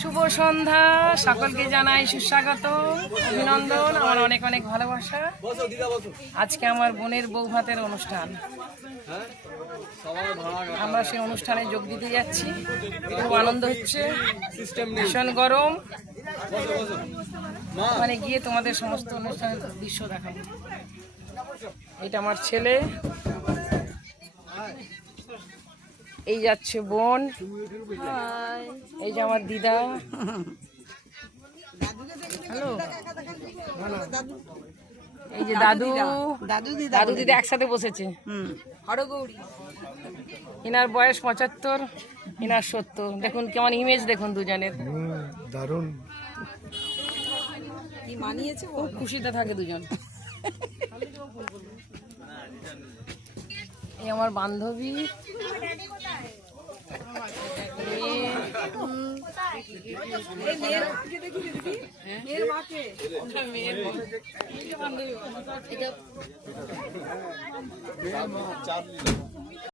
শুভ সন্ধ্যা, সকলকে জানাই সুস্বাগত, অভিনন্দন, আমার অনেক অনেক ভালোবাসা। আজকে আমার বোনের বউ ভাতের অনুষ্ঠান, আমরা সেই অনুষ্ঠানে যোগ দিতে যাচ্ছি। খুব আনন্দ হচ্ছে, ভীষণ গরম। মানে গিয়ে তোমাদের সমস্ত অনুষ্ঠানের দৃশ্য দেখাবো। এটা আমার ছেলে, এই যাচ্ছে বোন, এই যে আমার দিদা, হ্যালো, এই যে দাদু, দাদু দিদা একসাথে বসেছে। ইনার বয়স 75, ইনার 70। দেখুন কেমন ইমেজ, দেখুন দুজনের, দারুণ মানিয়েছে, খুব খুশিতে থাকে দুজন। এই আমার বান্ধবী,